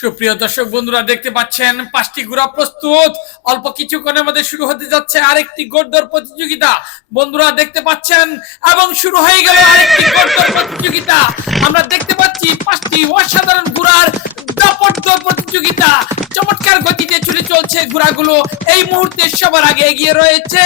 সুপ্রিয় দর্শক বন্ধুরা, দেখতে পাচ্ছেন, পাঁচটি ঘোড়া প্রস্তুত। অল্প কিছুক্ষণের মধ্যে শুরু হতে যাচ্ছে আরেকটি গোড়দর প্রতিযোগিতা। বন্ধুরা, দেখতে পাচ্ছেন, এবং শুরু হয়ে গেল আরেকটি গোড়দর প্রতিযোগিতা। আমরা দেখতে পাচ্ছি পাঁচটি অসাধারণ ঘোড়ার দাপট প্রতিযোগিতা। চমৎকার গতিতে ছুটে চলছে ঘোড়াগুলো। এই মুহূর্তে সবার আগে এগিয়ে রয়েছে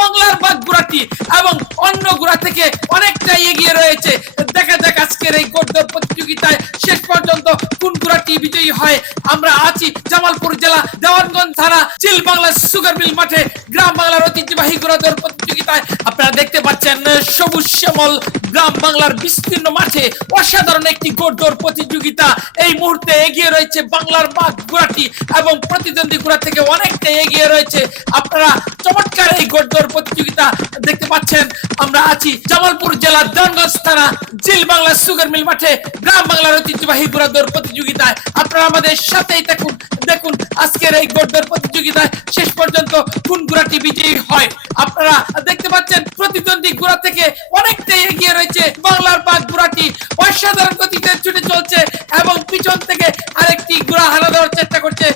বাংলার বাঘ ঘোড়াটি এবং অন্য ঘোড়া থেকে অনেকটাই এগিয়ে রয়েছে। দেখা যাক আজকের এই গোড়দর প্রতিযোগিতায় শেষ পর্যন্ত কোন ঘোড়াটি বিজয়ী হয়। আমরা আছি জামালপুর জেলা দেওয়ানগঞ্জ থানা, চিল বাংলা সুগার মিল মাঠে, গ্রাম বাংলার ঐতিহ্যবাহী ঘোড়াদৌড় প্রতিযোগিতায়। আপনারা দেখতে পাচ্ছেন সবুজ শ্যামল, গ্রাম বাংলার বিস্তীর্ণ মাঠে অসাধারণ একটি গোড়দৌড় প্রতিযোগিতা। এই মুহূর্তে এগিয়ে রয়েছে বাংলার বাঘ ঘোড়াটি এবং প্রতিদ্বন্দ্বী ঘোড়া থেকে অনেকটা এগিয়ে রয়েছে। আপনারা চমৎকার এই গোড়দৌড় প্রতিযোগিতা দেখতে পাচ্ছেন। আমরা আছি জামালপুর জেলার দেওয়ানগঞ্জ থানা, জিল বাংলা সুগার মিল মাঠে, গ্রাম বাংলার ঐতিহ্যবাহী ঘোড়াদৌড় প্রতিযোগিতায়। আপনারা আমাদের সাথেই দেখুন দেখুন আজকের এই গোড়দৌড় প্রতিযোগিতায় শেষ পর্যন্ত কোন ঘোড়াটি বিজয়ী হয়। আপনারা দেখতে পাচ্ছেন প্রতিদ্বন্দ্বী ঘোড়া থেকে অনেকটাই এগিয়ে রয়েছে বাংলার বাঘ ঘোড়াটি অসাধারণ গতিতে ছুটে চলছে এবং পিছন থেকে আরেকটি ঘোড়া হানা দেওয়ার চেষ্টা করছে।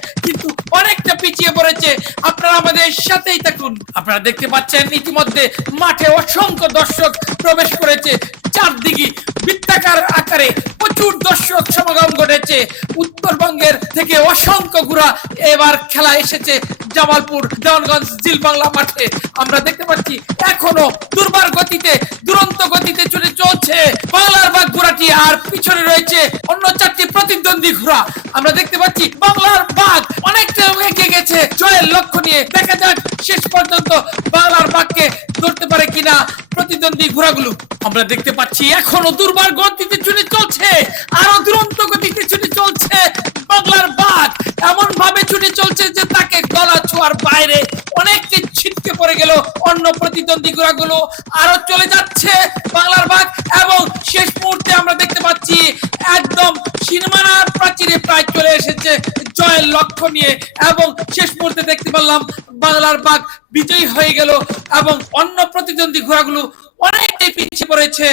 পিছিয়ে পড়েছে। আপনারা আমাদের সাথেই থাকুন। আপনারা দেখতে পাচ্ছেন, ইতিমধ্যে মাঠে অসংখ্য দর্শক প্রবেশ করেছে। চারদিকে বৃত্তাকার আকারে প্রচুর দর্শক সমাগম ঘটেছে। উত্তরবঙ্গের থেকে অসংখ্য ঘোড়া এবার খেলা এসেছে জামালপুর, দেওয়ানগঞ্জ জিল বাংলা মাঠে। আমরা দেখতে পাচ্ছি, এখনও দুর্বার গতিতে, দুরন্ত গতিতে চলে চলছে। বাংলার বাঘ ঘোড়াটি আর পিছনে রয়েছে। অন্য প্রতিদ্বন্দ্বী ঘোড়া। আমরা দেখতে পাচ্ছি বাংলার বাঘ অনেকটা এগিয়ে গেছে জয়ের লক্ষ্য নিয়ে। দেখা যাক শেষ পর্যন্ত বাংলার বাঘকে ধরতে পারে কিনা প্রতিদ্বন্দ্বী ঘোড়াগুলো। আমরা দেখতে পাচ্ছি এখনও দুর্বার গতিতে চলে চলছে। আরও দুরন্ত গতিতে চলে চলছে বাংলার বাঘ। এমন ভাবে ছুটে চলছে যে তাকে গলা ছোঁয়ার বাইরে অনেককে ছিটকে পড়ে গেল অন্য প্রতিদ্বন্দ্বী ঘোড়াগুলো। আরও চলে যাচ্ছে বাংলার বাঘ এবং শেষ মুহূর্তে নিয়ে এবং শেষ মুহূর্তে দেখতে পারলাম বাংলার বাঘ বিজয়ী হয়ে গেল এবং অন্য প্রতিদ্বন্দ্বী ঘোড়াগুলো অনেকটাই পিছিয়ে পড়েছে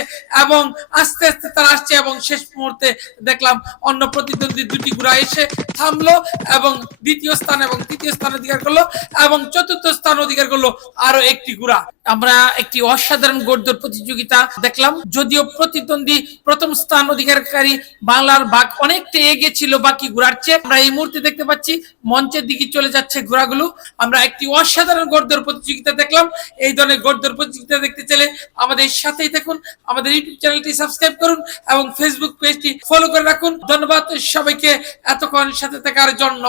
এবং আস্তে আস্তে তারা আসছে এবং শেষ মুহূর্তে দেখলাম অন্য প্রতিদ্বন্দ্বী দুটি ঘোড়া এসে থামলো এবং দ্বিতীয় স্থান এবং তৃতীয় স্থান অধিকার করল এবং চতুর্থ স্থান অধিকার করল আরও একটি ঘোড়া। আমরা একটি অসাধারণ গোড়দৌড় প্রতিযোগিতা দেখলাম, যদিও প্রতিদ্বন্দ্বী প্রথম স্থান অধিকারকারী বাংলার বাঘ অনেকটা এগিয়ে ছিল বাকি ঘোড়ার চেয়ে। আমরা এই মুহূর্তে দেখতে পাচ্ছি মঞ্চের দিকে চলে যাচ্ছে ঘোড়াগুলো। আমরা একটি অসাধারণ গোড়দৌড় প্রতিযোগিতা দেখলাম। এই ধরনের গোড়দৌড় প্রতিযোগিতা দেখতে চাইলে আমাদের সাথেই দেখুন আমাদের ইউটিউব চ্যানেলটি সাবস্ক্রাইব করুন এবং ফেসবুক পেজটি ফলো করে রাখুন। ধন্যবাদ সবাইকে। এতক্ষণ সাথে থাকার জন্য